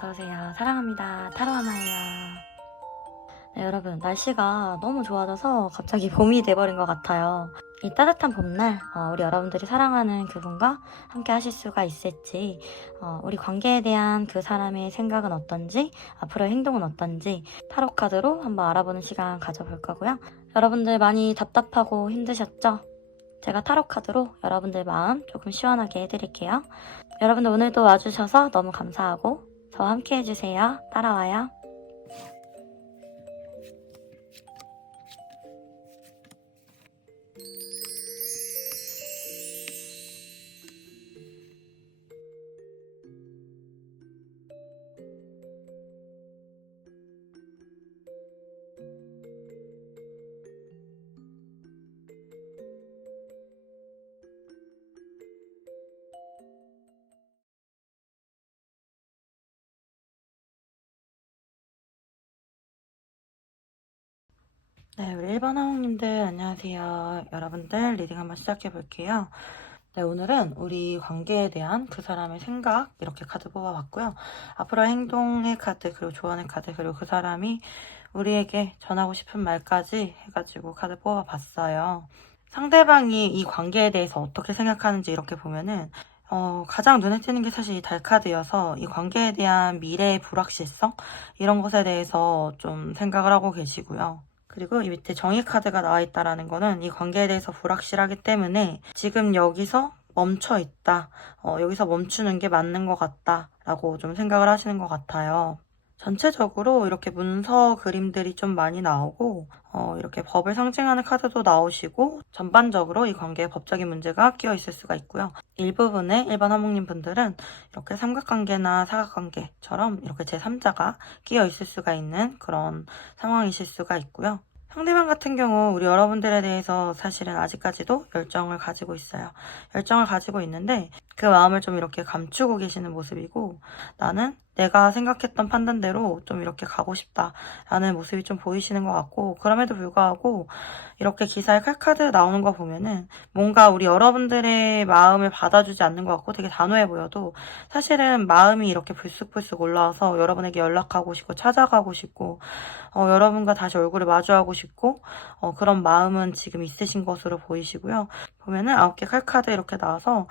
어서오세요. 사랑합니다. 타로 하나예요. 네, 여러분, 날씨가 너무 좋아져서 갑자기 봄이 돼버린 것 같아요. 이 따뜻한 봄날, 우리 여러분들이 사랑하는 그분과 함께 하실 수가 있을지, 우리 관계에 대한 그 사람의 생각은 어떤지, 앞으로의 행동은 어떤지, 타로 카드로 한번 알아보는 시간 가져볼 거고요. 여러분들 많이 답답하고 힘드셨죠? 제가 타로 카드로 여러분들 마음 조금 시원하게 해드릴게요. 여러분들 오늘도 와주셔서 너무 감사하고 저와 함께 해주세요. 따라와요. 네, 우리 1번 하모님들 안녕하세요. 여러분들 리딩 한번 시작해 볼게요. 네, 오늘은 우리 관계에 대한 그 사람의 생각 이렇게 카드 뽑아봤고요. 앞으로 행동의 카드, 그리고 좋아하는 카드, 그리고 그 사람이 우리에게 전하고 싶은 말까지 해가지고 카드 뽑아봤어요. 상대방이 이 관계에 대해서 어떻게 생각하는지 이렇게 보면은 가장 눈에 띄는 게 사실 이 달 카드여서 이 관계에 대한 미래의 불확실성 이런 것에 대해서 좀 생각을 하고 계시고요. 그리고 이 밑에 정의 카드가 나와 있다라는 거는 이 관계에 대해서 불확실하기 때문에 지금 여기서 멈춰 있다. 여기서 멈추는 게 맞는 것 같다. 라고 좀 생각을 하시는 것 같아요. 전체적으로 이렇게 문서 그림들이 좀 많이 나오고 이렇게 법을 상징하는 카드도 나오시고 전반적으로 이 관계에 법적인 문제가 끼어 있을 수가 있고요. 일부분의 일반 화목님 분들은 이렇게 삼각관계나 사각관계처럼 이렇게 제3자가 끼어 있을 수가 있는 그런 상황이실 수가 있고요. 상대방 같은 경우 우리 여러분들에 대해서 사실은 아직까지도 열정을 가지고 있어요. 열정을 가지고 있는데 그 마음을 좀 이렇게 감추고 계시는 모습이고 나는 내가 생각했던 판단대로 좀 이렇게 가고 싶다라는 모습이 좀 보이시는 것 같고 그럼에도 불구하고 이렇게 기사에 칼카드 나오는 거 보면은 뭔가 우리 여러분들의 마음을 받아주지 않는 것 같고 되게 단호해 보여도 사실은 마음이 이렇게 불쑥불쑥 올라와서 여러분에게 연락하고 싶고 찾아가고 싶고 여러분과 다시 얼굴을 마주하고 싶고 그런 마음은 지금 있으신 것으로 보이시고요. 보면은 9개 칼카드 이렇게 나와서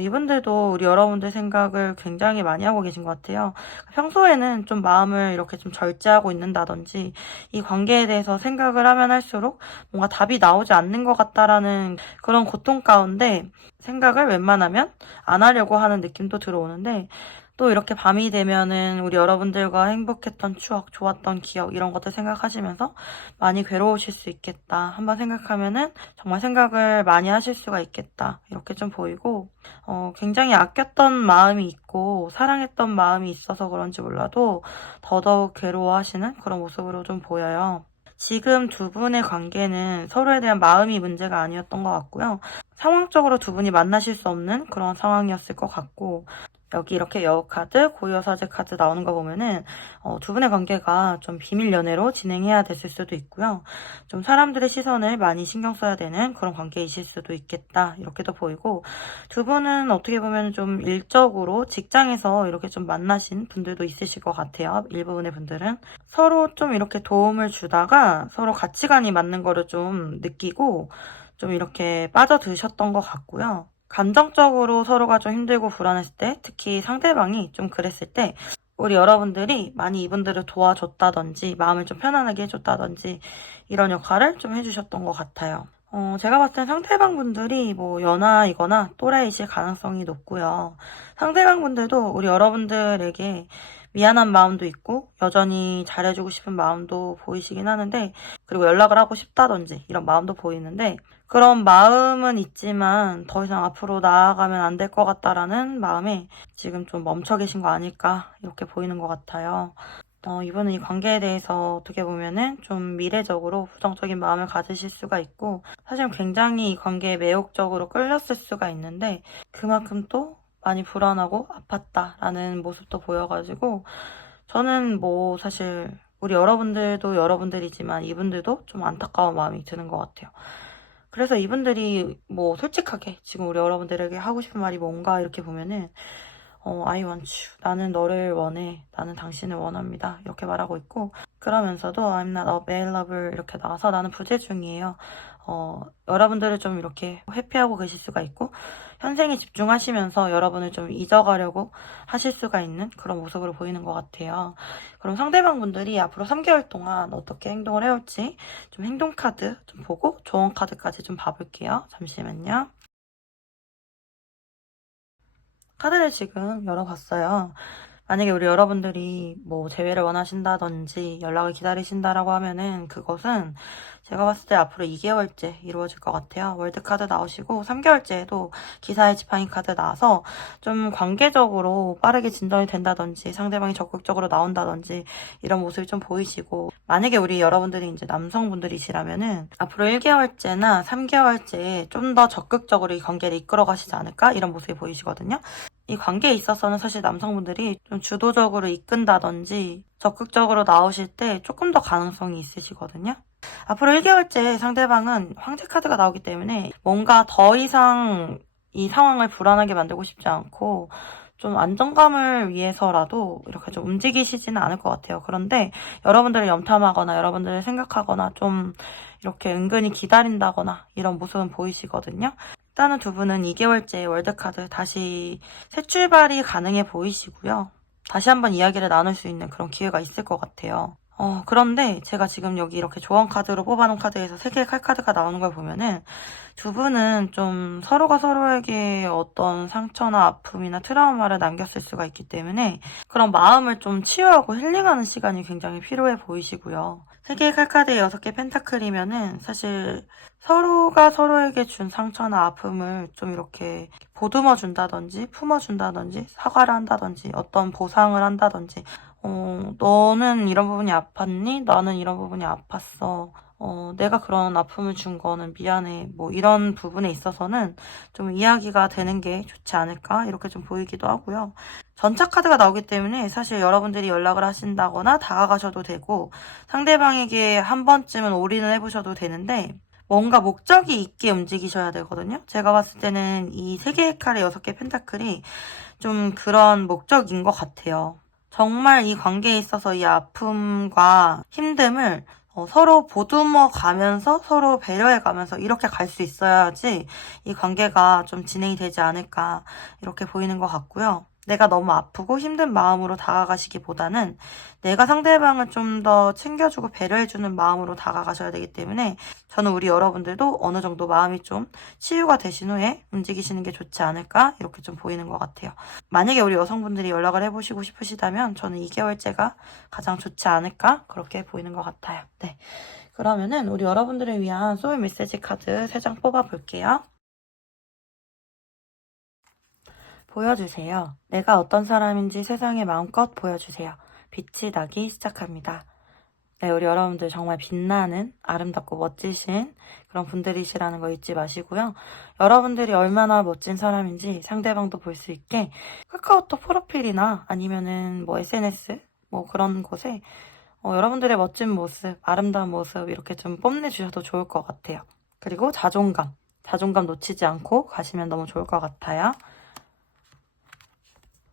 이분들도 우리 여러분들 생각을 굉장히 많이 하고 계신 것 같아요. 평소에는 좀 마음을 이렇게 좀 절제하고 있는다든지 이 관계에 대해서 생각을 하면 할수록 뭔가 답이 나오지 않는 것 같다라는 그런 고통 가운데 생각을 웬만하면 안 하려고 하는 느낌도 들어오는데 또 이렇게 밤이 되면은 우리 여러분들과 행복했던 추억, 좋았던 기억 이런 것들 생각하시면서 많이 괴로우실 수 있겠다. 한번 생각하면은 정말 생각을 많이 하실 수가 있겠다. 이렇게 좀 보이고 굉장히 아꼈던 마음이 있고 사랑했던 마음이 있어서 그런지 몰라도 더더욱 괴로워하시는 그런 모습으로 좀 보여요. 지금 두 분의 관계는 서로에 대한 마음이 문제가 아니었던 것 같고요. 상황적으로 두 분이 만나실 수 없는 그런 상황이었을 것 같고 여기 이렇게 여우 카드, 고유사제 카드 나오는 거 보면은 두 분의 관계가 좀 비밀 연애로 진행해야 됐을 수도 있고요. 좀 사람들의 시선을 많이 신경 써야 되는 그런 관계이실 수도 있겠다. 이렇게도 보이고 두 분은 어떻게 보면 좀 일적으로 직장에서 이렇게 좀 만나신 분들도 있으실 것 같아요. 일부분의 분들은 서로 좀 이렇게 도움을 주다가 서로 가치관이 맞는 거를 좀 느끼고 좀 이렇게 빠져드셨던 것 같고요. 감정적으로 서로가 좀 힘들고 불안했을 때, 특히 상대방이 좀 그랬을 때, 우리 여러분들이 많이 이분들을 도와줬다든지, 마음을 좀 편안하게 해줬다든지, 이런 역할을 좀 해주셨던 것 같아요. 제가 봤을 땐 상대방 분들이 뭐 연하이거나 또래이실 가능성이 높고요. 상대방 분들도 우리 여러분들에게 미안한 마음도 있고, 여전히 잘해주고 싶은 마음도 보이시긴 하는데, 그리고 연락을 하고 싶다든지, 이런 마음도 보이는데, 그런 마음은 있지만 더 이상 앞으로 나아가면 안 될 것 같다라는 마음에 지금 좀 멈춰 계신 거 아닐까 이렇게 보이는 것 같아요. 이분은 이 관계에 대해서 어떻게 보면은 좀 미래적으로 부정적인 마음을 가지실 수가 있고 사실 굉장히 이 관계에 매혹적으로 끌렸을 수가 있는데 그만큼 또 많이 불안하고 아팠다라는 모습도 보여가지고 저는 뭐 사실 우리 여러분들도 여러분들이지만 이분들도 좀 안타까운 마음이 드는 것 같아요. 그래서 이분들이 뭐 솔직하게 지금 우리 여러분들에게 하고 싶은 말이 뭔가 이렇게 보면은 I want you. 나는 너를 원해. 나는 당신을 원합니다. 이렇게 말하고 있고, 그러면서도 I'm not available 이렇게 나와서 나는 부재중이에요. 여러분들을 좀 이렇게 회피하고 계실 수가 있고, 현생에 집중하시면서 여러분을 좀 잊어가려고 하실 수가 있는 그런 모습으로 보이는 것 같아요. 그럼 상대방 분들이 앞으로 3개월 동안 어떻게 행동을 해올지 좀 행동 카드 좀 보고 조언 카드까지 좀 봐볼게요. 잠시만요. 카드를 지금 열어봤어요. 만약에 우리 여러분들이 뭐 재회를 원하신다든지 연락을 기다리신다라고 하면은 그것은 제가 봤을 때 앞으로 2개월째 이루어질 것 같아요. 월드카드 나오시고 3개월째에도 기사의 지팡이 카드 나와서 좀 관계적으로 빠르게 진전이 된다든지 상대방이 적극적으로 나온다든지 이런 모습이 좀 보이시고, 만약에 우리 여러분들이 이제 남성분들이시라면은 앞으로 1개월째나 3개월째에 좀 더 적극적으로 이 관계를 이끌어 가시지 않을까 이런 모습이 보이시거든요. 이 관계에 있어서는 사실 남성분들이 좀 주도적으로 이끈다든지 적극적으로 나오실 때 조금 더 가능성이 있으시거든요. 앞으로 1개월째 상대방은 황제 카드가 나오기 때문에 뭔가 더 이상 이 상황을 불안하게 만들고 싶지 않고 좀 안정감을 위해서라도 이렇게 좀 움직이시지는 않을 것 같아요. 그런데 여러분들을 염탐하거나 여러분들을 생각하거나 좀 이렇게 은근히 기다린다거나 이런 모습은 보이시거든요. 일단은 두 분은 2개월째 월드카드 다시 새 출발이 가능해 보이시고요. 다시 한번 이야기를 나눌 수 있는 그런 기회가 있을 것 같아요. 그런데 제가 지금 여기 이렇게 조언 카드로 뽑아놓은 카드에서 3개의 칼카드가 나오는 걸 보면은 두 분은 좀 서로가 서로에게 어떤 상처나 아픔이나 트라우마를 남겼을 수가 있기 때문에 그런 마음을 좀 치유하고 힐링하는 시간이 굉장히 필요해 보이시고요. 3개의 칼카드에 6개 펜타클이면은 사실 서로가 서로에게 준 상처나 아픔을 좀 이렇게 보듬어 준다든지 품어 준다든지 사과를 한다든지 어떤 보상을 한다든지, 너는 이런 부분이 아팠니? 나는 이런 부분이 아팠어. 내가 그런 아픔을 준 거는 미안해. 뭐 이런 부분에 있어서는 좀 이야기가 되는 게 좋지 않을까? 이렇게 좀 보이기도 하고요. 전차 카드가 나오기 때문에 사실 여러분들이 연락을 하신다거나 다가가셔도 되고 상대방에게 한 번쯤은 올인을 해보셔도 되는데 뭔가 목적이 있게 움직이셔야 되거든요. 제가 봤을 때는 이 3개의 칼에 6개 펜타클이 좀 그런 목적인 것 같아요. 정말 이 관계에 있어서 이 아픔과 힘듦을 서로 보듬어 가면서 서로 배려해 가면서 이렇게 갈 수 있어야지 이 관계가 좀 진행이 되지 않을까 이렇게 보이는 것 같고요. 내가 너무 아프고 힘든 마음으로 다가가시기보다는 내가 상대방을 좀 더 챙겨주고 배려해주는 마음으로 다가가셔야 되기 때문에 저는 우리 여러분들도 어느 정도 마음이 좀 치유가 되신 후에 움직이시는 게 좋지 않을까 이렇게 좀 보이는 것 같아요. 만약에 우리 여성분들이 연락을 해보시고 싶으시다면 저는 2개월째가 가장 좋지 않을까 그렇게 보이는 것 같아요. 네, 그러면은 우리 여러분들을 위한 소울 메시지 카드 3장 뽑아볼게요. 보여주세요. 내가 어떤 사람인지 세상에 마음껏 보여주세요. 빛이 나기 시작합니다. 네, 우리 여러분들 정말 빛나는 아름답고 멋지신 그런 분들이시라는 거 잊지 마시고요. 여러분들이 얼마나 멋진 사람인지 상대방도 볼 수 있게 카카오톡 프로필이나 아니면은 뭐 SNS 뭐 그런 곳에 여러분들의 멋진 모습, 아름다운 모습 이렇게 좀 뽐내주셔도 좋을 것 같아요. 그리고 자존감 놓치지 않고 가시면 너무 좋을 것 같아요.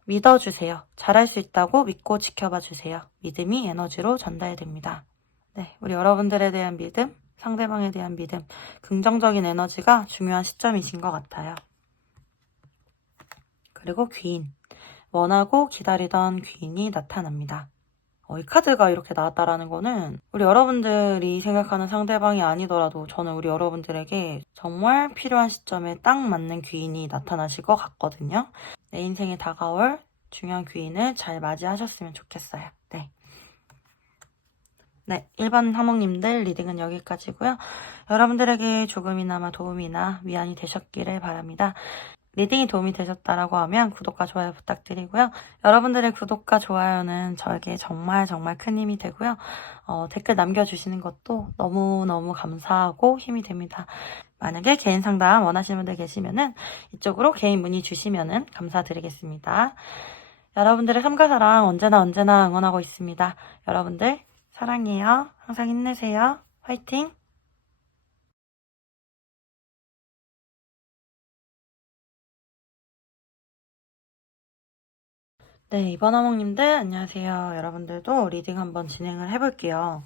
믿어주세요. 잘할 수 있다고 믿고 지켜봐 주세요. 믿음이 에너지로 전달됩니다. 네, 우리 여러분들에 대한 믿음, 상대방에 대한 믿음, 긍정적인 에너지가 중요한 시점이신 것 같아요. 그리고 귀인, 원하고 기다리던 귀인이 나타납니다. 이 카드가 이렇게 나왔다라는 거는 우리 여러분들이 생각하는 상대방이 아니더라도 저는 우리 여러분들에게 정말 필요한 시점에 딱 맞는 귀인이 나타나실 것 같거든요. 내 인생에 다가올 중요한 귀인을 잘 맞이하셨으면 좋겠어요. 네, 일반 하모님들 리딩은 여기까지고요. 여러분들에게 조금이나마 도움이나 위안이 되셨기를 바랍니다. 리딩이 도움이 되셨다라고 하면 구독과 좋아요 부탁드리고요. 여러분들의 구독과 좋아요는 저에게 정말 정말 큰 힘이 되고요. 댓글 남겨주시는 것도 너무너무 감사하고 힘이 됩니다. 만약에 개인 상담 원하시는 분들 계시면은 이쪽으로 개인 문의 주시면은 감사드리겠습니다. 여러분들의 삶과 사랑 언제나 응원하고 있습니다. 여러분들 사랑해요. 항상 힘내세요. 화이팅! 네, 이번 화목님들 안녕하세요. 여러분들도 리딩 한번 진행을 해볼게요.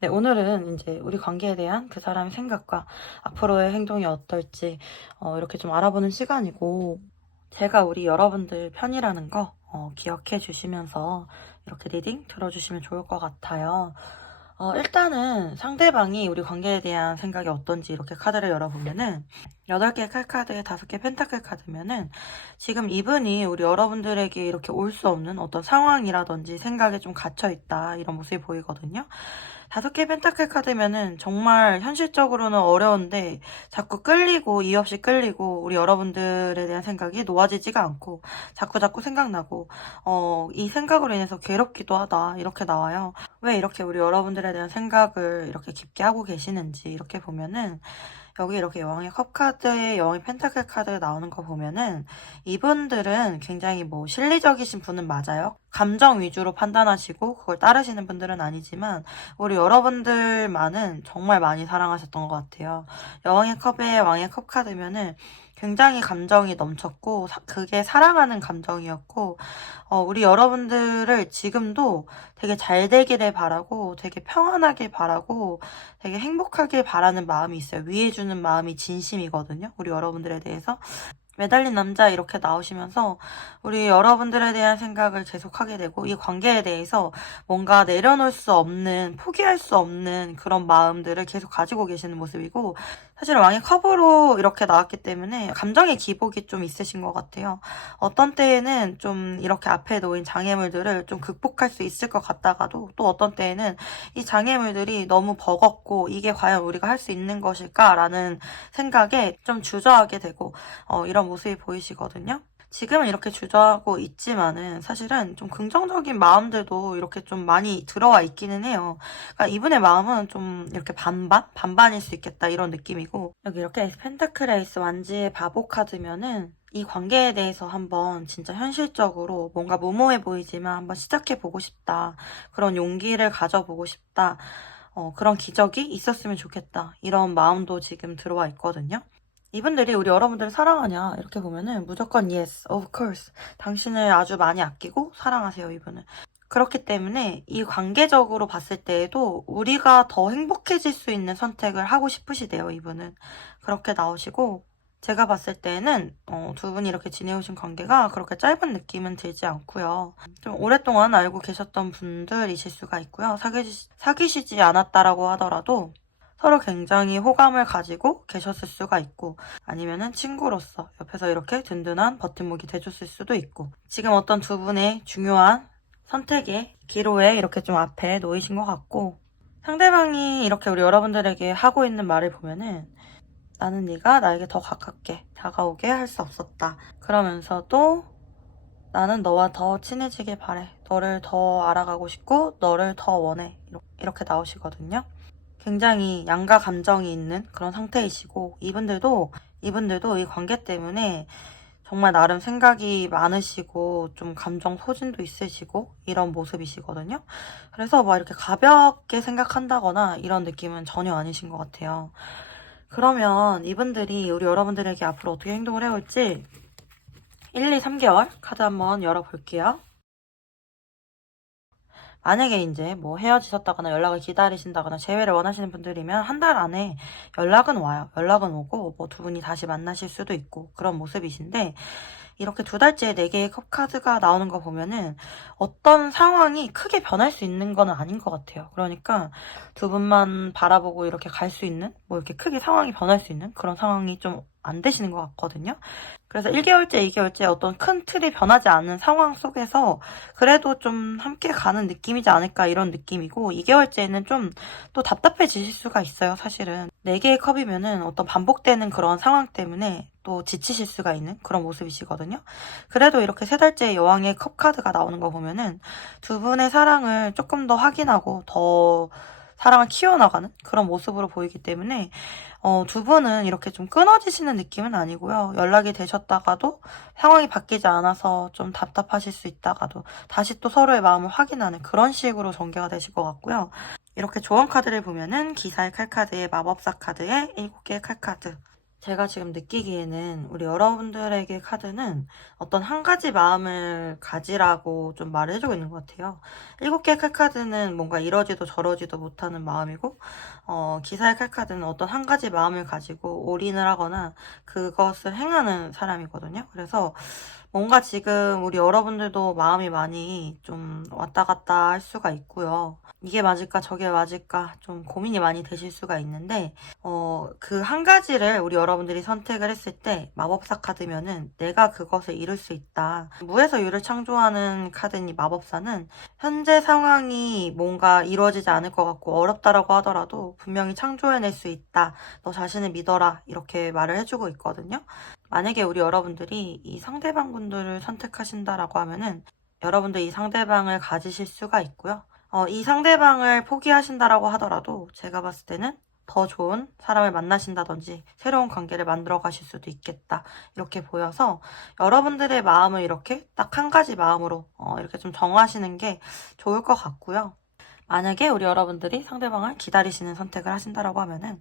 네, 오늘은 이제 우리 관계에 대한 그 사람의 생각과 앞으로의 행동이 어떨지 이렇게 좀 알아보는 시간이고, 제가 우리 여러분들 편이라는 거 기억해 주시면서 이렇게 리딩 들어주시면 좋을 것 같아요. 일단은 상대방이 우리 관계에 대한 생각이 어떤지 이렇게 카드를 열어보면은 8개 칼카드에 5개 펜타클 카드면은 지금 이분이 우리 여러분들에게 이렇게 올 수 없는 어떤 상황이라든지 생각에 좀 갇혀있다 이런 모습이 보이거든요. 5개 펜타클 카드면은 정말 현실적으로는 어려운데 자꾸 끌리고 이유 없이 끌리고 우리 여러분들에 대한 생각이 놓아지지가 않고 자꾸 생각나고 이 생각으로 인해서 괴롭기도 하다 이렇게 나와요. 왜 이렇게 우리 여러분들에 대한 생각을 이렇게 깊게 하고 계시는지 이렇게 보면은 여기 이렇게 여왕의 컵 카드에 여왕의 펜타클 카드 나오는 거 보면은 이분들은 굉장히 뭐 실리적이신 분은 맞아요. 감정 위주로 판단하시고 그걸 따르시는 분들은 아니지만 우리 여러분들만은 정말 많이 사랑하셨던 것 같아요. 여왕의 컵에 왕의 컵 카드면은 굉장히 감정이 넘쳤고 그게 사랑하는 감정이었고 우리 여러분들을 지금도 되게 잘 되기를 바라고 되게 평안하게 바라고 되게 행복하게 바라는 마음이 있어요. 위해주는 마음이 진심이거든요. 우리 여러분들에 대해서. 매달린 남자 이렇게 나오시면서 우리 여러분들에 대한 생각을 계속하게 되고 이 관계에 대해서 뭔가 내려놓을 수 없는, 포기할 수 없는 그런 마음들을 계속 가지고 계시는 모습이고 사실 왕의 컵으로 이렇게 나왔기 때문에 감정의 기복이 좀 있으신 것 같아요. 어떤 때에는 좀 이렇게 앞에 놓인 장애물들을 좀 극복할 수 있을 것 같다가도 또 어떤 때에는 이 장애물들이 너무 버겁고 이게 과연 우리가 할 수 있는 것일까라는 생각에 좀 주저하게 되고 이런 모습이 보이시거든요. 지금은 이렇게 주저하고 있지만은 사실은 좀 긍정적인 마음들도 이렇게 좀 많이 들어와 있기는 해요. 그러니까 이분의 마음은 좀 이렇게 반반일 수 있겠다 이런 느낌이고 여기 이렇게 펜타클 에이스 완지의 바보 카드면은 이 관계에 대해서 한번 진짜 현실적으로 뭔가 무모해 보이지만 한번 시작해보고 싶다. 그런 용기를 가져보고 싶다. 그런 기적이 있었으면 좋겠다. 이런 마음도 지금 들어와 있거든요. 이분들이 우리 여러분들을 사랑하냐 이렇게 보면은 무조건 yes, of course. 당신을 아주 많이 아끼고 사랑하세요 이분은. 그렇기 때문에 이 관계적으로 봤을 때에도 우리가 더 행복해질 수 있는 선택을 하고 싶으시대요 이분은. 그렇게 나오시고 제가 봤을 때는 두 분이 이렇게 지내오신 관계가 그렇게 짧은 느낌은 들지 않고요. 좀 오랫동안 알고 계셨던 분들이실 수가 있고요. 사귀시지 않았다라고 하더라도 서로 굉장히 호감을 가지고 계셨을 수가 있고 아니면은 친구로서 옆에서 이렇게 든든한 버팀목이 돼줬을 수도 있고 지금 어떤 두 분의 중요한 선택의 기로에 이렇게 좀 앞에 놓이신 것 같고 상대방이 이렇게 우리 여러분들에게 하고 있는 말을 보면은 나는 네가 나에게 더 가깝게 다가오게 할 수 없었다. 그러면서도 나는 너와 더 친해지길 바래. 너를 더 알아가고 싶고 너를 더 원해. 이렇게 나오시거든요. 굉장히 양가 감정이 있는 그런 상태이시고 이분들도 이 관계 때문에 정말 나름 생각이 많으시고 좀 감정 소진도 있으시고 이런 모습이시거든요. 그래서 막 이렇게 가볍게 생각한다거나 이런 느낌은 전혀 아니신 것 같아요. 그러면 이분들이 우리 여러분들에게 앞으로 어떻게 행동을 해올지 1, 2, 3개월 카드 한번 열어볼게요. 만약에 이제 뭐 헤어지셨다거나 연락을 기다리신다거나 재회를 원하시는 분들이면 한 달 안에 연락은 와요. 연락은 오고 뭐 두 분이 다시 만나실 수도 있고 그런 모습이신데 이렇게 2달째 4개의 컵 카드가 나오는 거 보면은 어떤 상황이 크게 변할 수 있는 건 아닌 것 같아요. 그러니까 두 분만 바라보고 이렇게 갈 수 있는 뭐 이렇게 크게 상황이 변할 수 있는 그런 상황이 좀 안 되시는 것 같거든요. 그래서 1개월째, 2개월째 어떤 큰 틀이 변하지 않는 상황 속에서 그래도 좀 함께 가는 느낌이지 않을까 이런 느낌이고 2개월째는 좀 또 답답해지실 수가 있어요. 사실은 4개의 컵이면은 어떤 반복되는 그런 상황 때문에 또 지치실 수가 있는 그런 모습이시거든요. 그래도 이렇게 3달째 여왕의 컵 카드가 나오는 거 보면은 두 분의 사랑을 조금 더 확인하고 더 사랑을 키워나가는 그런 모습으로 보이기 때문에 두 분은 이렇게 좀 끊어지시는 느낌은 아니고요. 연락이 되셨다가도 상황이 바뀌지 않아서 좀 답답하실 수 있다가도 다시 또 서로의 마음을 확인하는 그런 식으로 전개가 되실 것 같고요. 이렇게 조언 카드를 보면은 기사의 칼카드에 마법사 카드에 7개의 칼카드 제가 지금 느끼기에는 우리 여러분들에게 카드는 어떤 한 가지 마음을 가지라고 좀 말을 해주고 있는 것 같아요. 7개의 칼카드는 뭔가 이러지도 저러지도 못하는 마음이고, 기사의 칼카드는 어떤 한 가지 마음을 가지고 올인을 하거나 그것을 행하는 사람이거든요. 그래서 뭔가 지금 우리 여러분들도 마음이 많이 좀 왔다 갔다 할 수가 있고요. 이게 맞을까 저게 맞을까 좀 고민이 많이 되실 수가 있는데, 그 한 가지를 우리 여러분들이 선택을 했을 때 마법사 카드면은 내가 그것을 이룰 수 있다. 무에서 유를 창조하는 카드인 이 마법사는 현재 상황이 뭔가 이루어지지 않을 것 같고 어렵다라고 하더라도 분명히 창조해낼 수 있다. 너 자신을 믿어라. 이렇게 말을 해주고 있거든요. 만약에 우리 여러분들이 이 상대방 분들을 선택하신다라고 하면은 여러분들 이 상대방을 가지실 수가 있고요. 이 상대방을 포기하신다라고 하더라도 제가 봤을 때는 더 좋은 사람을 만나신다든지 새로운 관계를 만들어 가실 수도 있겠다. 이렇게 보여서 여러분들의 마음을 이렇게 딱 한 가지 마음으로 이렇게 좀 정하시는 게 좋을 것 같고요. 만약에 우리 여러분들이 상대방을 기다리시는 선택을 하신다라고 하면은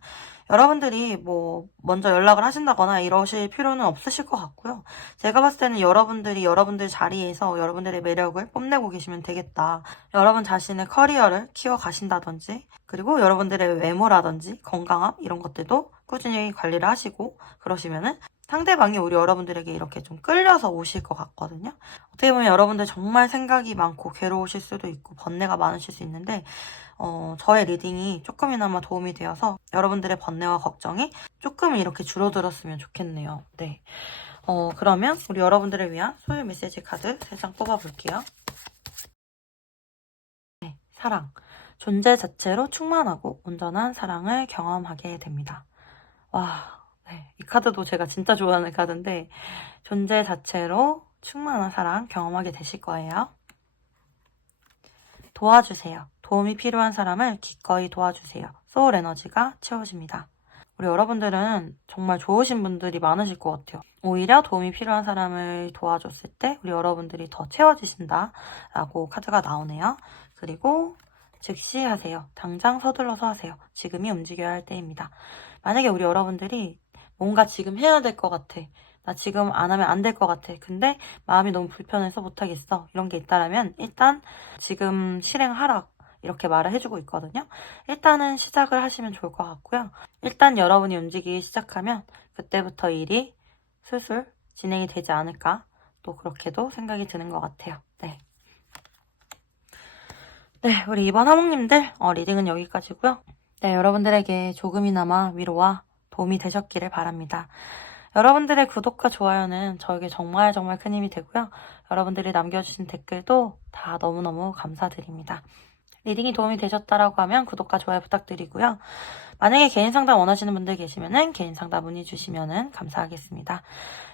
여러분들이 뭐 먼저 연락을 하신다거나 이러실 필요는 없으실 것 같고요. 제가 봤을 때는 여러분들이 여러분들 자리에서 여러분들의 매력을 뽐내고 계시면 되겠다. 여러분 자신의 커리어를 키워가신다든지 그리고 여러분들의 외모라든지 건강함 이런 것들도 꾸준히 관리를 하시고 그러시면은 상대방이 우리 여러분들에게 이렇게 좀 끌려서 오실 것 같거든요. 어떻게 보면 여러분들 정말 생각이 많고 괴로우실 수도 있고 번뇌가 많으실 수 있는데 저의 리딩이 조금이나마 도움이 되어서 여러분들의 번뇌와 걱정이 조금 이렇게 줄어들었으면 좋겠네요. 네. 그러면 우리 여러분들을 위한 소유 메시지 카드 3장 뽑아볼게요. 네, 사랑. 존재 자체로 충만하고 온전한 사랑을 경험하게 됩니다. 와, 네, 이 카드도 제가 진짜 좋아하는 카드인데 존재 자체로 충만한 사랑 경험하게 되실 거예요. 도와주세요. 도움이 필요한 사람을 기꺼이 도와주세요. 소울 에너지가 채워집니다. 우리 여러분들은 정말 좋으신 분들이 많으실 것 같아요. 오히려 도움이 필요한 사람을 도와줬을 때 우리 여러분들이 더 채워지신다 라고 카드가 나오네요. 그리고 즉시 하세요. 당장 서둘러서 하세요. 지금이 움직여야 할 때입니다. 만약에 우리 여러분들이 뭔가 지금 해야 될 것 같아. 나 지금 안 하면 안 될 것 같아. 근데 마음이 너무 불편해서 못하겠어. 이런 게 있다라면 일단 지금 실행하라. 이렇게 말을 해주고 있거든요. 일단은 시작을 하시면 좋을 것 같고요. 일단 여러분이 움직이기 시작하면 그때부터 일이 슬슬 진행이 되지 않을까. 또 그렇게도 생각이 드는 것 같아요. 네. 네, 우리 이번 하모님들 리딩은 여기까지고요. 네, 여러분들에게 조금이나마 위로와 도움이 되셨기를 바랍니다. 여러분들의 구독과 좋아요는 저에게 정말 정말 큰 힘이 되고요. 여러분들이 남겨주신 댓글도 다 너무너무 감사드립니다. 리딩이 도움이 되셨다라고 하면 구독과 좋아요 부탁드리고요. 만약에 개인 상담 원하시는 분들 계시면은 개인 상담 문의 주시면은 감사하겠습니다.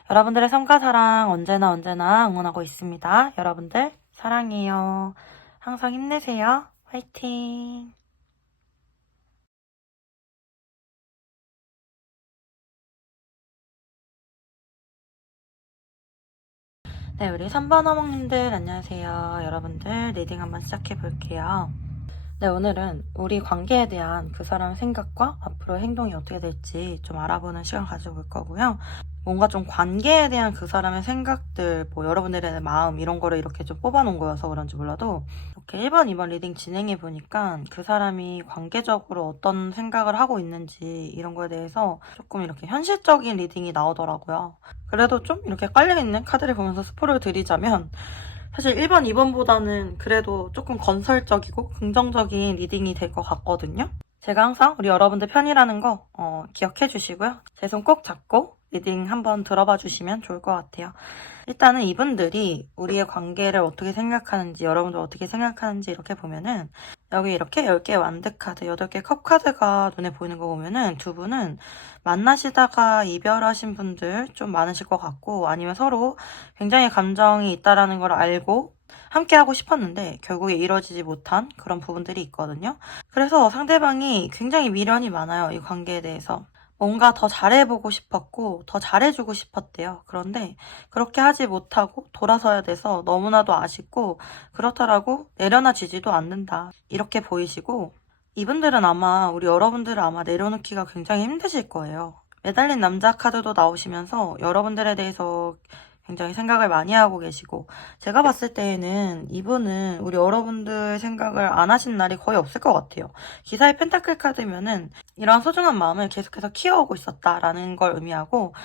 여러분들의 삶과 사랑 언제나 응원하고 있습니다. 여러분들 사랑해요. 항상 힘내세요. 화이팅! 네, 우리 3번 어몽님들 안녕하세요. 여러분들 리딩 한번 시작해 볼게요. 네, 오늘은 우리 관계에 대한 그 사람 생각과 앞으로 행동이 어떻게 될지 좀 알아보는 시간 가져볼 거고요. 뭔가 좀 관계에 대한 그 사람의 생각들, 뭐 여러분들의 마음 이런 거를 이렇게 좀 뽑아놓은 거여서 그런지 몰라도 이렇게 1번, 2번 리딩 진행해 보니까 그 사람이 관계적으로 어떤 생각을 하고 있는지 이런 거에 대해서 조금 이렇게 현실적인 리딩이 나오더라고요. 그래도 좀 이렇게 깔려있는 카드를 보면서 스포를 드리자면 사실 1번, 2번보다는 그래도 조금 건설적이고 긍정적인 리딩이 될 것 같거든요. 제가 항상 우리 여러분들 편이라는 거 기억해 주시고요. 제 손 꼭 잡고 리딩 한번 들어봐 주시면 좋을 것 같아요. 일단은 이분들이 우리의 관계를 어떻게 생각하는지, 여러분들 어떻게 생각하는지 이렇게 보면은 여기 이렇게 10개의 완드 카드, 8개의 컵 카드가 눈에 보이는 거 보면은 두 분은 만나시다가 이별하신 분들 좀 많으실 것 같고 아니면 서로 굉장히 감정이 있다라는 걸 알고 함께 하고 싶었는데 결국에 이루어지지 못한 그런 부분들이 있거든요. 그래서 상대방이 굉장히 미련이 많아요. 이 관계에 대해서. 뭔가 더 잘해보고 싶었고 더 잘해주고 싶었대요. 그런데 그렇게 하지 못하고 돌아서야 돼서 너무나도 아쉽고 그렇다라고 내려놔지지도 않는다. 이렇게 보이시고 이분들은 아마 우리 여러분들을 아마 내려놓기가 굉장히 힘드실 거예요. 매달린 남자 카드도 나오시면서 여러분들에 대해서 굉장히 생각을 많이 하고 계시고, 제가 봤을 때에는 이분은 우리 여러분들 생각을 안 하신 날이 거의 없을 것 같아요. 기사의 펜타클 카드면은 이런 소중한 마음을 계속해서 키워오고 있었다라는 걸 의미하고,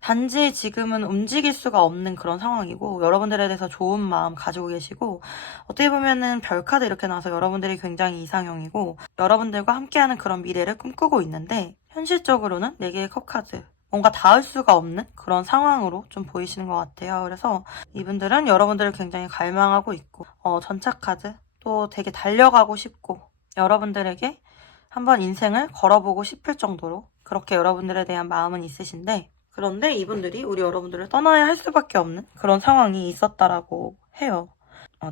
단지 지금은 움직일 수가 없는 그런 상황이고, 여러분들에 대해서 좋은 마음 가지고 계시고, 어떻게 보면은 별카드 이렇게 나와서 여러분들이 굉장히 이상형이고, 여러분들과 함께하는 그런 미래를 꿈꾸고 있는데, 현실적으로는 4개의 컵카드, 뭔가 닿을 수가 없는 그런 상황으로 좀 보이시는 것 같아요. 그래서 이분들은 여러분들을 굉장히 갈망하고 있고, 전차카드, 또 되게 달려가고 싶고, 여러분들에게 한번 인생을 걸어보고 싶을 정도로 그렇게 여러분들에 대한 마음은 있으신데, 그런데 이분들이 우리 여러분들을 떠나야 할 수밖에 없는 그런 상황이 있었다라고 해요.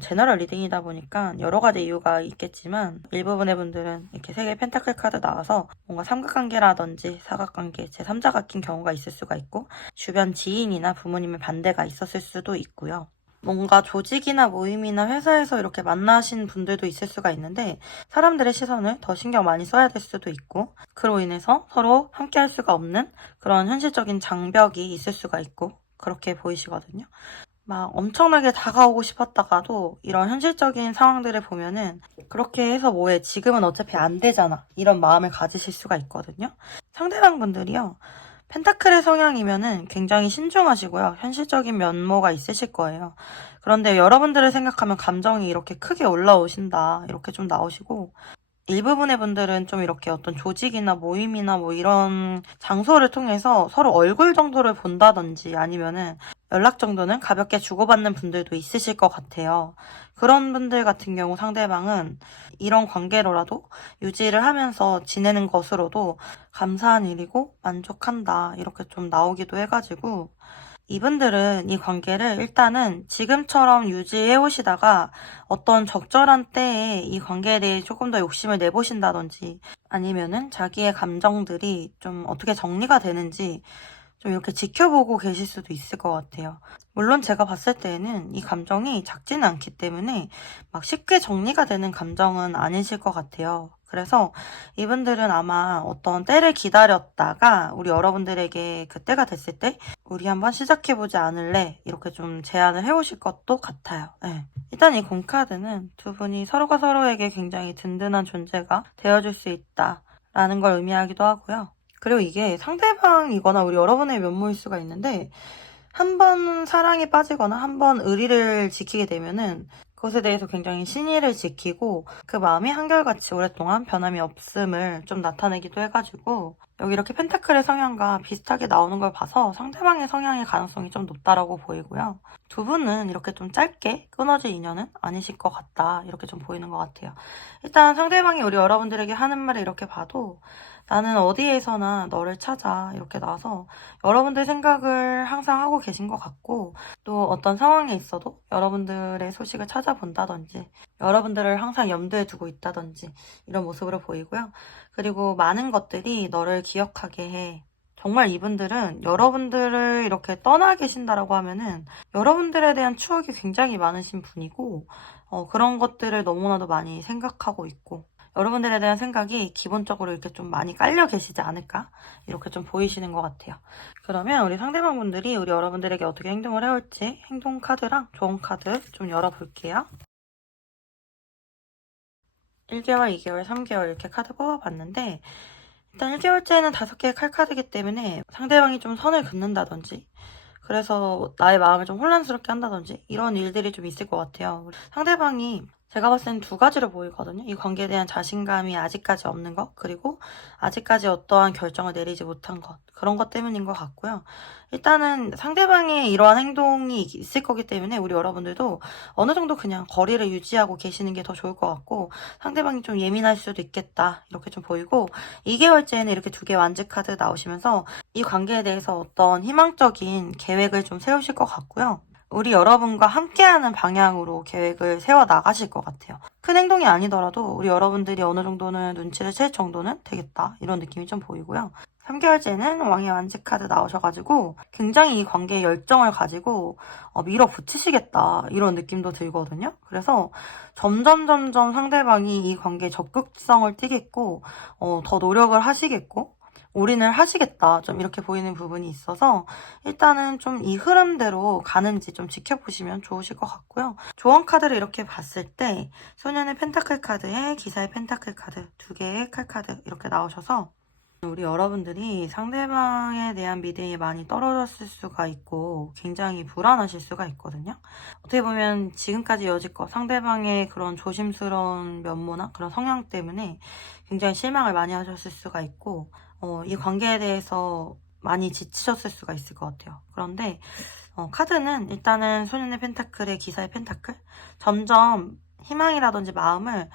제너럴 리딩이다 보니까 여러 가지 이유가 있겠지만, 일부분의 분들은 이렇게 3개의 펜타클 카드 나와서 뭔가 삼각관계라든지 사각관계, 제3자가 낀 경우가 있을 수가 있고, 주변 지인이나 부모님의 반대가 있었을 수도 있고요. 뭔가 조직이나 모임이나 회사에서 이렇게 만나신 분들도 있을 수가 있는데, 사람들의 시선을 더 신경 많이 써야 될 수도 있고, 그로 인해서 서로 함께 할 수가 없는 그런 현실적인 장벽이 있을 수가 있고, 그렇게 보이시거든요. 막 엄청나게 다가오고 싶었다가도 이런 현실적인 상황들을 보면은 그렇게 해서 뭐해, 지금은 어차피 안 되잖아, 이런 마음을 가지실 수가 있거든요. 상대방 분들이요, 펜타클의 성향이면은 굉장히 신중하시고요, 현실적인 면모가 있으실 거예요. 그런데 여러분들을 생각하면 감정이 이렇게 크게 올라오신다, 이렇게 좀 나오시고, 일부분의 분들은 좀 이렇게 어떤 조직이나 모임이나 뭐 이런 장소를 통해서 서로 얼굴 정도를 본다든지, 아니면은 연락 정도는 가볍게 주고받는 분들도 있으실 것 같아요. 그런 분들 같은 경우 상대방은 이런 관계로라도 유지를 하면서 지내는 것으로도 감사한 일이고 만족한다, 이렇게 좀 나오기도 해가지고, 이분들은 이 관계를 일단은 지금처럼 유지해 오시다가 어떤 적절한 때에 이 관계에 대해 조금 더 욕심을 내보신다든지, 아니면은 자기의 감정들이 좀 어떻게 정리가 되는지 좀 이렇게 지켜보고 계실 수도 있을 것 같아요. 물론 제가 봤을 때에는 이 감정이 작지는 않기 때문에 막 쉽게 정리가 되는 감정은 아니실 것 같아요. 그래서 이분들은 아마 어떤 때를 기다렸다가 우리 여러분들에게 그 때가 됐을 때 우리 한번 시작해보지 않을래? 이렇게 좀 제안을 해오실 것도 같아요. 네. 일단 이 공카드는 두 분이 서로가 서로에게 굉장히 든든한 존재가 되어줄 수 있다라는 걸 의미하기도 하고요. 그리고 이게 상대방이거나 우리 여러분의 면모일 수가 있는데, 한 번 사랑에 빠지거나 한 번 의리를 지키게 되면은 그것에 대해서 굉장히 신의를 지키고 그 마음이 한결같이 오랫동안 변함이 없음을 좀 나타내기도 해가지고, 여기 이렇게 펜타클의 성향과 비슷하게 나오는 걸 봐서 상대방의 성향의 가능성이 좀 높다라고 보이고요. 두 분은 이렇게 좀 짧게 끊어질 인연은 아니실 것 같다, 이렇게 좀 보이는 것 같아요. 일단 상대방이 우리 여러분들에게 하는 말을 이렇게 봐도, 나는 어디에서나 너를 찾아, 이렇게 나와서 여러분들 생각을 항상 하고 계신 것 같고, 또 어떤 상황에 있어도 여러분들의 소식을 찾아본다든지, 여러분들을 항상 염두에 두고 있다든지, 이런 모습으로 보이고요. 그리고 많은 것들이 너를 기억하게 해. 정말 이분들은 여러분들을 이렇게 떠나 계신다라고 하면은 여러분들에 대한 추억이 굉장히 많으신 분이고, 그런 것들을 너무나도 많이 생각하고 있고, 여러분들에 대한 생각이 기본적으로 이렇게 좀 많이 깔려 계시지 않을까? 이렇게 좀 보이시는 것 같아요. 그러면 우리 상대방분들이 우리 여러분들에게 어떻게 행동을 해올지 행동 카드랑 조언 카드 좀 열어볼게요. 1개월, 2개월, 3개월 이렇게 카드 뽑아봤는데, 일단 1개월째는 5개의 칼카드이기 때문에 상대방이 좀 선을 긋는다든지, 그래서 나의 마음을 좀 혼란스럽게 한다든지, 이런 일들이 좀 있을 것 같아요. 상대방이 제가 봤을 때는 2가지로 보이거든요. 이 관계에 대한 자신감이 아직까지 없는 것, 그리고 아직까지 어떠한 결정을 내리지 못한 것, 그런 것 때문인 것 같고요. 일단은 상대방의 이러한 행동이 있을 거기 때문에 우리 여러분들도 어느 정도 그냥 거리를 유지하고 계시는 게 더 좋을 것 같고, 상대방이 좀 예민할 수도 있겠다, 이렇게 좀 보이고, 2개월째에는 이렇게 2개 완즈 카드 나오시면서 이 관계에 대해서 어떤 희망적인 계획을 좀 세우실 것 같고요. 우리 여러분과 함께하는 방향으로 계획을 세워 나가실 것 같아요. 큰 행동이 아니더라도 우리 여러분들이 어느 정도는 눈치를 챌 정도는 되겠다, 이런 느낌이 좀 보이고요. 3개월째는 왕의 완즈 카드 나오셔가지고 굉장히 이 관계에 열정을 가지고 밀어붙이시겠다, 이런 느낌도 들거든요. 그래서 점점 상대방이 이 관계에 적극성을 띠겠고, 더 노력을 하시겠고, 올인을 하시겠다, 좀 이렇게 보이는 부분이 있어서 일단은 좀 이 흐름대로 가는지 좀 지켜보시면 좋으실 것 같고요. 조언 카드를 이렇게 봤을 때 소년의 펜타클 카드에 기사의 펜타클 카드, 두 개의 칼 카드 이렇게 나오셔서 우리 여러분들이 상대방에 대한 믿음이 많이 떨어졌을 수가 있고 굉장히 불안하실 수가 있거든요. 어떻게 보면 지금까지 여지껏 상대방의 그런 조심스러운 면모나 그런 성향 때문에 굉장히 실망을 많이 하셨을 수가 있고 이 관계에 대해서 많이 지치셨을 수가 있을 것 같아요. 그런데 카드는 일단은 소년의 펜타클의 기사의 펜타클, 점점 희망이라든지 마음을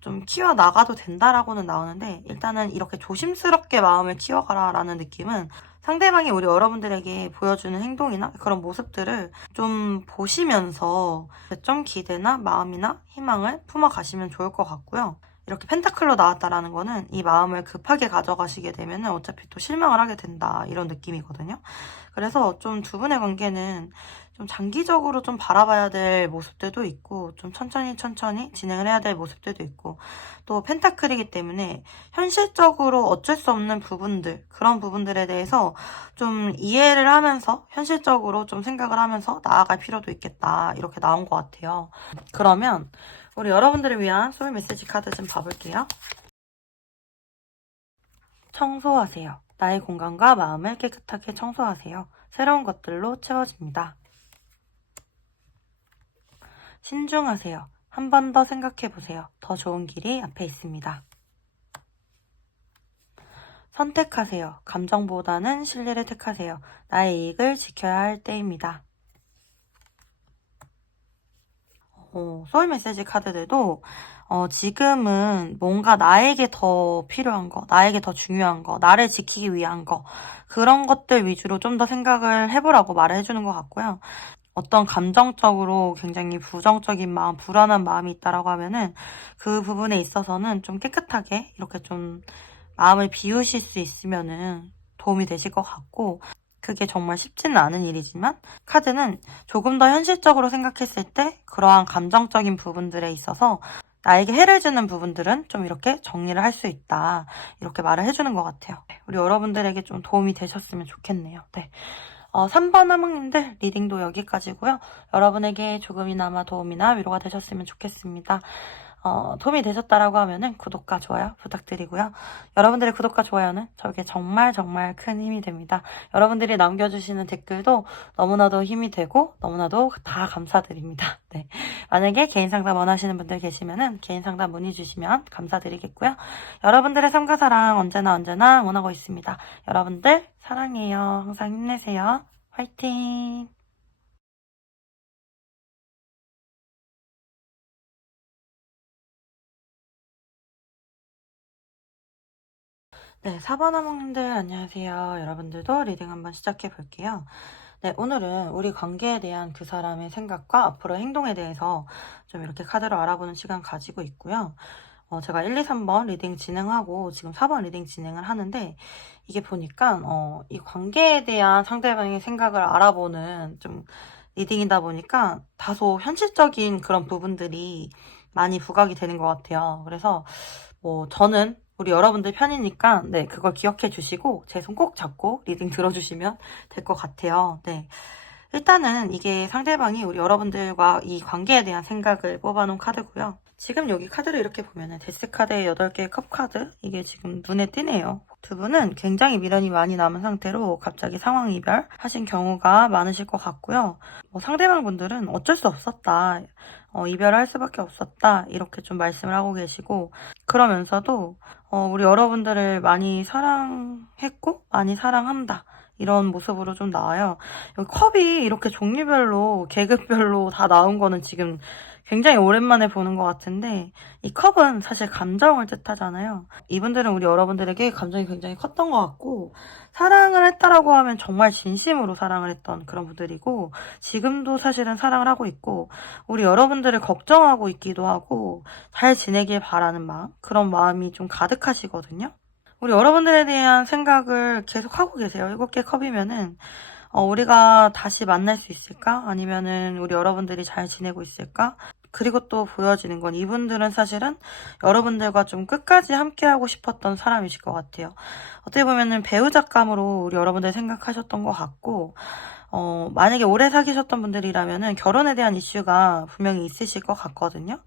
좀 키워나가도 된다라고는 나오는데, 일단은 이렇게 조심스럽게 마음을 키워가라 라는 느낌은 상대방이 우리 여러분들에게 보여주는 행동이나 그런 모습들을 좀 보시면서 좀 기대나 마음이나 희망을 품어가시면 좋을 것 같고요. 이렇게 펜타클로 나왔다라는 거는 이 마음을 급하게 가져가시게 되면 어차피 또 실망을 하게 된다, 이런 느낌이거든요. 그래서 좀 두 분의 관계는 좀 장기적으로 좀 바라봐야 될 모습들도 있고, 좀 천천히 진행을 해야 될 모습들도 있고, 또 펜타클이기 때문에 현실적으로 어쩔 수 없는 부분들, 그런 부분들에 대해서 좀 이해를 하면서 현실적으로 좀 생각을 하면서 나아갈 필요도 있겠다, 이렇게 나온 것 같아요. 그러면 우리 여러분들을 위한 소울 메시지 카드 좀 봐볼게요. 청소하세요. 나의 공간과 마음을 깨끗하게 청소하세요. 새로운 것들로 채워집니다. 신중하세요. 한 번 더 생각해보세요. 더 좋은 길이 앞에 있습니다. 선택하세요. 감정보다는 진리를 택하세요. 나의 이익을 지켜야 할 때입니다. 소울 메시지 카드들도 지금은 뭔가 나에게 더 필요한 거, 나에게 더 중요한 거, 나를 지키기 위한 거, 그런 것들 위주로 좀 더 생각을 해보라고 말을 해주는 것 같고요. 어떤 감정적으로 굉장히 부정적인 마음, 불안한 마음이 있다라고 하면은 그 부분에 있어서는 좀 깨끗하게 이렇게 좀 마음을 비우실 수 있으면은 도움이 되실 것 같고, 그게 정말 쉽지는 않은 일이지만 카드는 조금 더 현실적으로 생각했을 때 그러한 감정적인 부분들에 있어서 나에게 해를 주는 부분들은 좀 이렇게 정리를 할 수 있다, 이렇게 말을 해주는 것 같아요. 우리 여러분들에게 좀 도움이 되셨으면 좋겠네요. 네. 3번 하몽님들 리딩도 여기까지고요. 여러분에게 조금이나마 도움이나 위로가 되셨으면 좋겠습니다. 도움이 되셨다라고 하면은 구독과 좋아요 부탁드리고요. 여러분들의 구독과 좋아요는 저에게 정말 정말 큰 힘이 됩니다. 여러분들이 남겨주시는 댓글도 너무나도 힘이 되고 너무나도 다 감사드립니다. 네. 만약에 개인 상담 원하시는 분들 계시면은 개인 상담 문의 주시면 감사드리겠고요. 여러분들의 삶과 사랑 언제나 응원하고 있습니다. 여러분들 사랑해요. 항상 힘내세요. 화이팅! 네, 4번 하몽님들 안녕하세요. 여러분들도 리딩 한번 시작해 볼게요. 네, 오늘은 우리 관계에 대한 그 사람의 생각과 앞으로 행동에 대해서 좀 이렇게 카드로 알아보는 시간 가지고 있고요. 제가 1, 2, 3번 리딩 진행하고 지금 4번 리딩 진행을 하는데, 이게 보니까 이 관계에 대한 상대방의 생각을 알아보는 좀 리딩이다 보니까 다소 현실적인 그런 부분들이 많이 부각이 되는 것 같아요. 그래서 저는 우리 여러분들 편이니까 네, 그걸 기억해 주시고 제 손 꼭 잡고 리딩 들어주시면 될 것 같아요. 네. 일단은 이게 상대방이 우리 여러분들과 이 관계에 대한 생각을 뽑아놓은 카드고요. 지금 여기 카드를 이렇게 보면은 데스 카드의 8개의 컵 카드, 이게 지금 눈에 띄네요. 두 분은 굉장히 미련이 많이 남은 상태로 갑자기 상황 이별 하신 경우가 많으실 것 같고요. 상대방 분들은 어쩔 수 없었다, 이별할 수밖에 없었다, 이렇게 좀 말씀을 하고 계시고, 그러면서도 우리 여러분들을 많이 사랑했고 많이 사랑한다, 이런 모습으로 좀 나와요. 여기 컵이 이렇게 종류별로 계급별로 다 나온 거는 지금 굉장히 오랜만에 보는 것 같은데, 이 컵은 사실 감정을 뜻하잖아요. 이분들은 우리 여러분들에게 감정이 굉장히 컸던 것 같고, 사랑을 했다라고 하면 정말 진심으로 사랑을 했던 그런 분들이고, 지금도 사실은 사랑을 하고 있고, 우리 여러분들을 걱정하고 있기도 하고 잘 지내길 바라는 마음, 그런 마음이 좀 가득하시거든요. 우리 여러분들에 대한 생각을 계속 하고 계세요. 7개 컵이면은 우리가 다시 만날 수 있을까? 아니면은 우리 여러분들이 잘 지내고 있을까? 그리고 또 보여지는 건 이분들은 사실은 여러분들과 좀 끝까지 함께하고 싶었던 사람이실 것 같아요. 어떻게 보면은 배우작감으로 우리 여러분들 생각하셨던 것 같고, 만약에 오래 사귀셨던 분들이라면은 결혼에 대한 이슈가 분명히 있으실 것 같거든요.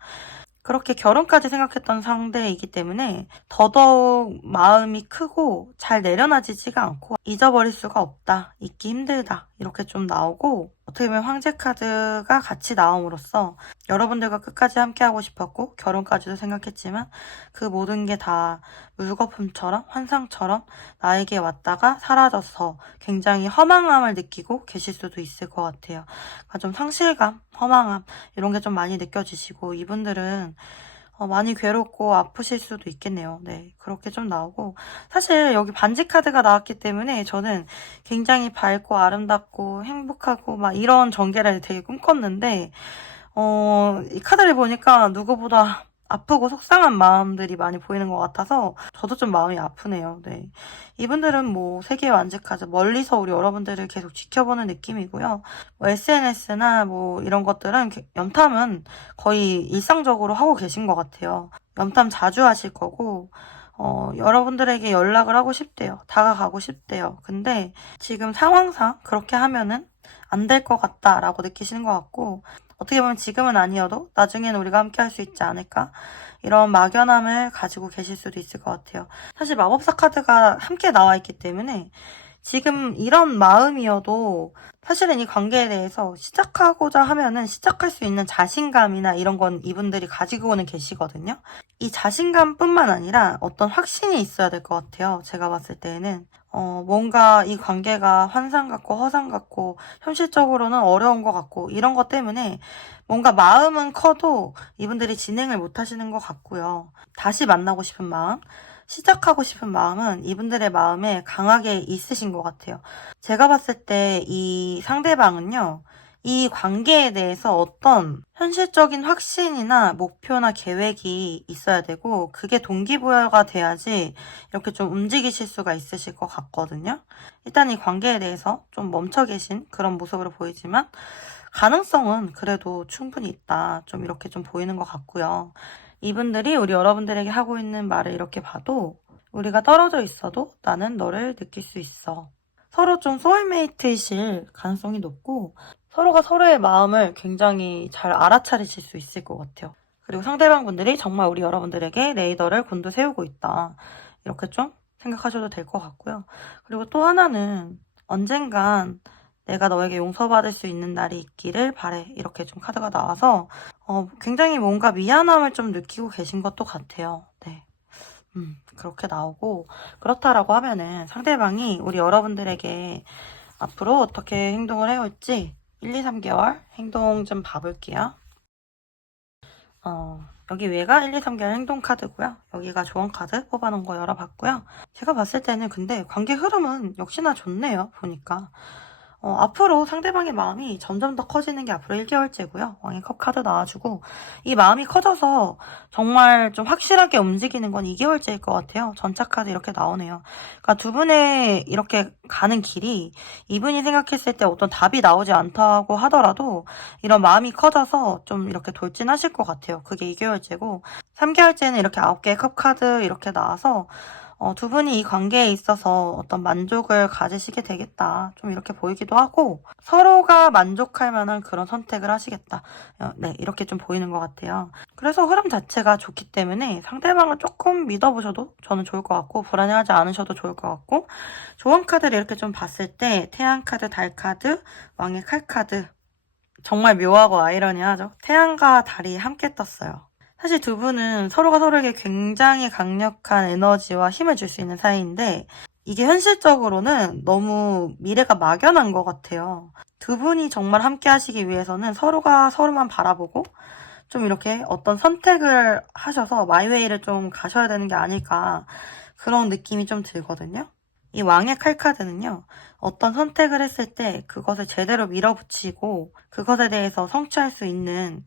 그렇게 결혼까지 생각했던 상대이기 때문에 더더욱 마음이 크고 잘 내려놔지지가 않고 잊어버릴 수가 없다, 잊기 힘들다 이렇게 좀 나오고, 어떻게 보면 황제 카드가 같이 나옴으로써 여러분들과 끝까지 함께하고 싶었고 결혼까지도 생각했지만 그 모든 게 다 물거품처럼 환상처럼 나에게 왔다가 사라져서 굉장히 허망함을 느끼고 계실 수도 있을 것 같아요. 그러니까 좀 상실감, 허망함 이런 게 좀 많이 느껴지시고, 이분들은 많이 괴롭고 아프실 수도 있겠네요. 네, 그렇게 좀 나오고, 사실 여기 반지 카드가 나왔기 때문에 저는 굉장히 밝고 아름답고 행복하고 막 이런 전개를 되게 꿈꿨는데, 이 카드를 보니까 누구보다 아프고 속상한 마음들이 많이 보이는 것 같아서 저도 좀 마음이 아프네요. 네. 이분들은 뭐 세계의 완지 카드, 멀리서 우리 여러분들을 계속 지켜보는 느낌이고요. 뭐 SNS나 뭐 이런 것들은 염탐은 거의 일상적으로 하고 계신 것 같아요. 염탐 자주 하실 거고, 여러분들에게 연락을 하고 싶대요. 다가가고 싶대요. 근데 지금 상황상 그렇게 하면은 안 될 것 같다라고 느끼시는 것 같고, 어떻게 보면 지금은 아니어도 나중에는 우리가 함께 할 수 있지 않을까? 이런 막연함을 가지고 계실 수도 있을 것 같아요. 사실 마법사 카드가 함께 나와 있기 때문에 지금 이런 마음이어도 사실은 이 관계에 대해서 시작하고자 하면은 시작할 수 있는 자신감이나 이런 건 이분들이 가지고는 계시거든요. 이 자신감뿐만 아니라 어떤 확신이 있어야 될 것 같아요. 제가 봤을 때에는. 뭔가 이 관계가 환상 같고 허상 같고 현실적으로는 어려운 것 같고 이런 것 때문에 뭔가 마음은 커도 이분들이 진행을 못 하시는 것 같고요. 다시 만나고 싶은 마음, 시작하고 싶은 마음은 이분들의 마음에 강하게 있으신 것 같아요. 제가 봤을 때 이 상대방은요, 이 관계에 대해서 어떤 현실적인 확신이나 목표나 계획이 있어야 되고, 그게 동기부여가 돼야지 이렇게 좀 움직이실 수가 있으실 것 같거든요. 일단 이 관계에 대해서 좀 멈춰 계신 그런 모습으로 보이지만, 가능성은 그래도 충분히 있다, 좀 이렇게 좀 보이는 것 같고요. 이분들이 우리 여러분들에게 하고 있는 말을 이렇게 봐도, 우리가 떨어져 있어도 나는 너를 느낄 수 있어. 서로 좀 소울메이트이실 가능성이 높고, 서로가 서로의 마음을 굉장히 잘 알아차리실 수 있을 것 같아요. 그리고 상대방 분들이 정말 우리 여러분들에게 레이더를 곤두세우고 있다, 이렇게 좀 생각하셔도 될 것 같고요. 그리고 또 하나는 언젠간 내가 너에게 용서받을 수 있는 날이 있기를 바래, 이렇게 좀 카드가 나와서 굉장히 뭔가 미안함을 좀 느끼고 계신 것도 같아요. 네. 그렇게 나오고, 그렇다라고 하면은 상대방이 우리 여러분들에게 앞으로 어떻게 행동을 해올지 1, 2, 3개월 행동 좀 봐볼게요. 여기 위에가 1, 2, 3개월 행동 카드고요. 여기가 조언 카드 뽑아놓은 거 열어봤고요. 제가 봤을 때는 근데 관계 흐름은 역시나 좋네요, 보니까. 앞으로 상대방의 마음이 점점 더 커지는 게 앞으로 1개월째고요. 왕의 컵 카드 나와주고, 이 마음이 커져서 정말 좀 확실하게 움직이는 건 2개월째일 것 같아요. 전차 카드 이렇게 나오네요. 그러니까 두 분의 이렇게 가는 길이 이분이 생각했을 때 어떤 답이 나오지 않다고 하더라도 이런 마음이 커져서 좀 이렇게 돌진하실 것 같아요. 그게 2개월째고, 3개월째는 이렇게 9개의 컵 카드 이렇게 나와서 두 분이 이 관계에 있어서 어떤 만족을 가지시게 되겠다, 좀 이렇게 보이기도 하고, 서로가 만족할 만한 그런 선택을 하시겠다, 네, 이렇게 좀 보이는 것 같아요. 그래서 흐름 자체가 좋기 때문에 상대방을 조금 믿어보셔도 저는 좋을 것 같고, 불안해하지 않으셔도 좋을 것 같고, 조언 카드를 이렇게 좀 봤을 때 태양 카드, 달 카드, 왕의 칼 카드, 정말 묘하고 아이러니하죠. 태양과 달이 함께 떴어요. 사실 두 분은 서로가 서로에게 굉장히 강력한 에너지와 힘을 줄 수 있는 사이인데, 이게 현실적으로는 너무 미래가 막연한 것 같아요. 두 분이 정말 함께 하시기 위해서는 서로가 서로만 바라보고 좀 이렇게 어떤 선택을 하셔서 마이웨이를 좀 가셔야 되는 게 아닐까, 그런 느낌이 좀 들거든요. 이 왕의 칼 카드는요, 어떤 선택을 했을 때 그것을 제대로 밀어붙이고 그것에 대해서 성취할 수 있는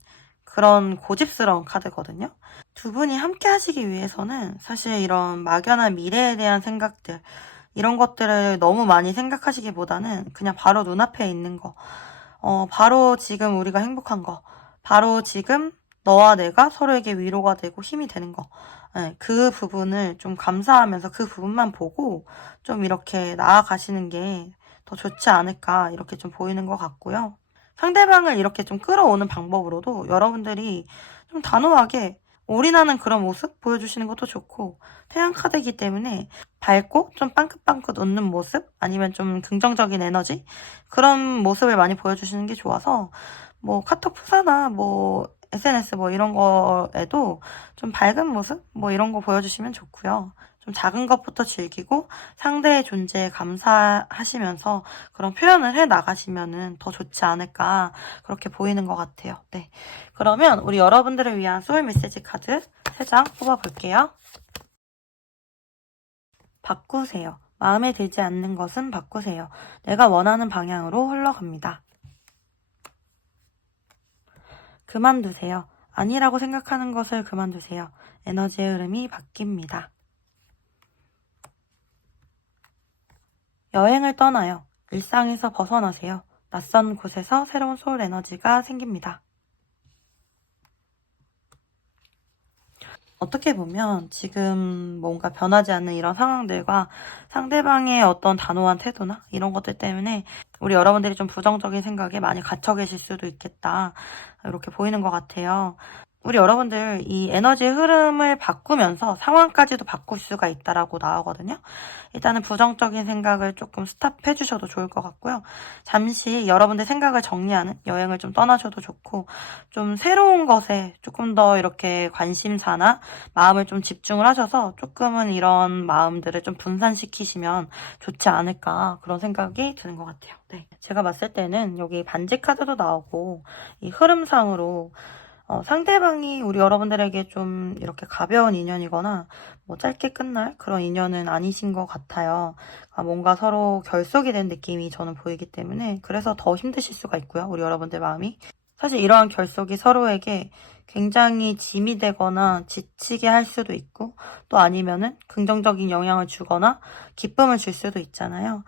그런 고집스러운 카드거든요. 두 분이 함께 하시기 위해서는 사실 이런 막연한 미래에 대한 생각들, 이런 것들을 너무 많이 생각하시기보다는 그냥 바로 눈앞에 있는 거, 바로 지금 우리가 행복한 거, 바로 지금 너와 내가 서로에게 위로가 되고 힘이 되는 거, 네, 그 부분을 좀 감사하면서 그 부분만 보고 좀 이렇게 나아가시는 게 더 좋지 않을까 이렇게 좀 보이는 것 같고요. 상대방을 이렇게 좀 끌어오는 방법으로도 여러분들이 좀 단호하게 올인하는 그런 모습 보여주시는 것도 좋고, 태양 카드이기 때문에 밝고 좀 빵긋빵긋 웃는 모습, 아니면 좀 긍정적인 에너지, 그런 모습을 많이 보여주시는 게 좋아서 뭐 카톡 프사나 뭐 SNS 뭐 이런 거에도 좀 밝은 모습 뭐 이런 거 보여주시면 좋고요. 좀 작은 것부터 즐기고 상대의 존재에 감사하시면서 그런 표현을 해 나가시면은 더 좋지 않을까 그렇게 보이는 것 같아요. 네, 그러면 우리 여러분들을 위한 소울 메시지 카드 3장 뽑아볼게요. 바꾸세요. 마음에 들지 않는 것은 바꾸세요. 내가 원하는 방향으로 흘러갑니다. 그만두세요. 아니라고 생각하는 것을 그만두세요. 에너지의 흐름이 바뀝니다. 여행을 떠나요. 일상에서 벗어나세요. 낯선 곳에서 새로운 소울 에너지가 생깁니다. 어떻게 보면 지금 뭔가 변하지 않는 이런 상황들과 상대방의 어떤 단호한 태도나 이런 것들 때문에 우리 여러분들이 좀 부정적인 생각에 많이 갇혀 계실 수도 있겠다, 이렇게 보이는 것 같아요. 우리 여러분들 이 에너지의 흐름을 바꾸면서 상황까지도 바꿀 수가 있다라고 나오거든요. 일단은 부정적인 생각을 조금 스탑해 주셔도 좋을 것 같고요. 잠시 여러분들 생각을 정리하는 여행을 좀 떠나셔도 좋고, 좀 새로운 것에 조금 더 이렇게 관심사나 마음을 좀 집중을 하셔서 조금은 이런 마음들을 좀 분산시키시면 좋지 않을까, 그런 생각이 드는 것 같아요. 네, 제가 봤을 때는 여기 반지 카드도 나오고 이 흐름상으로 상대방이 우리 여러분들에게 좀 이렇게 가벼운 인연이거나 뭐 짧게 끝날 그런 인연은 아니신 것 같아요. 뭔가 서로 결속이 된 느낌이 저는 보이기 때문에 그래서 더 힘드실 수가 있고요. 우리 여러분들 마음이. 사실 이러한 결속이 서로에게 굉장히 짐이 되거나 지치게 할 수도 있고, 또 아니면은 긍정적인 영향을 주거나 기쁨을 줄 수도 있잖아요.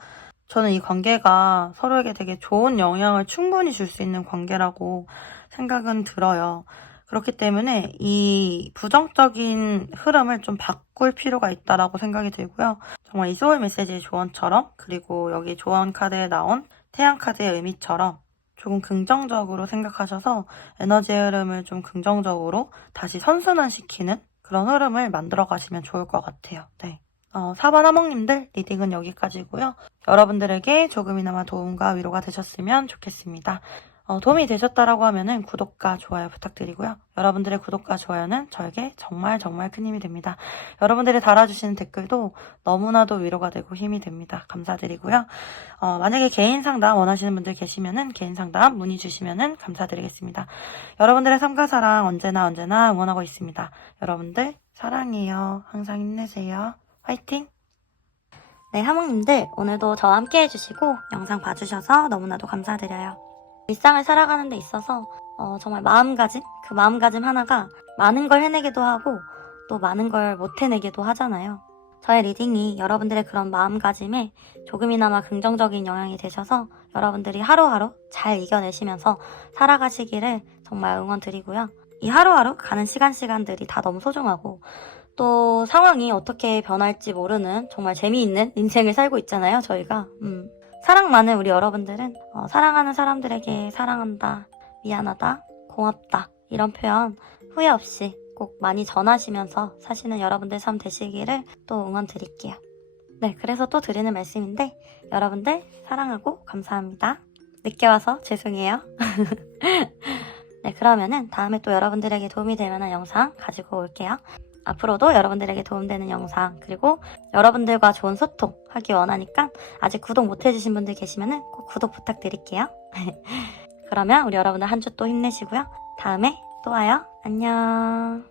저는 이 관계가 서로에게 되게 좋은 영향을 충분히 줄 수 있는 관계라고 생각은 들어요. 그렇기 때문에 이 부정적인 흐름을 좀 바꿀 필요가 있다라고 생각이 들고요. 정말 이 소울 메시지의 조언처럼, 그리고 여기 조언 카드에 나온 태양 카드의 의미처럼 조금 긍정적으로 생각하셔서 에너지의 흐름을 좀 긍정적으로 다시 선순환시키는 그런 흐름을 만들어 가시면 좋을 것 같아요. 네. 4번 하몽님들 리딩은 여기까지고요. 여러분들에게 조금이나마 도움과 위로가 되셨으면 좋겠습니다. 도움이 되셨다라고 하면은 구독과 좋아요 부탁드리고요. 여러분들의 구독과 좋아요는 저에게 정말 정말 큰 힘이 됩니다. 여러분들이 달아주시는 댓글도 너무나도 위로가 되고 힘이 됩니다. 감사드리고요. 만약에 개인 상담 원하시는 분들 계시면은 개인 상담 문의 주시면은 감사드리겠습니다. 여러분들의 삶과 사랑 언제나 응원하고 있습니다. 여러분들 사랑해요. 항상 힘내세요. 화이팅! 네, 하몽님들 오늘도 저와 함께 해주시고 영상 봐주셔서 너무나도 감사드려요. 일상을 살아가는 데 있어서 정말 그 마음가짐 하나가 많은 걸 해내기도 하고 또 많은 걸 못 해내기도 하잖아요. 저의 리딩이 여러분들의 그런 마음가짐에 조금이나마 긍정적인 영향이 되셔서 여러분들이 하루하루 잘 이겨내시면서 살아가시기를 정말 응원드리고요. 이 하루하루 가는 시간들이 다 너무 소중하고, 또 상황이 어떻게 변할지 모르는 정말 재미있는 인생을 살고 있잖아요, 저희가. 사랑 많은 우리 여러분들은 사랑하는 사람들에게 사랑한다, 미안하다, 고맙다 이런 표현 후회 없이 꼭 많이 전하시면서 사시는 여러분들 삶 되시기를 또 응원 드릴게요. 네, 그래서 또 드리는 말씀인데 여러분들 사랑하고 감사합니다. 늦게 와서 죄송해요. 네, 그러면은 다음에 또 여러분들에게 도움이 될 만한 영상 가지고 올게요. 앞으로도 여러분들에게 도움되는 영상, 그리고 여러분들과 좋은 소통 하기 원하니까 아직 구독 못 해주신 분들 계시면은 꼭 구독 부탁드릴게요. 그러면 우리 여러분들 한 주 또 힘내시고요. 다음에 또 와요. 안녕.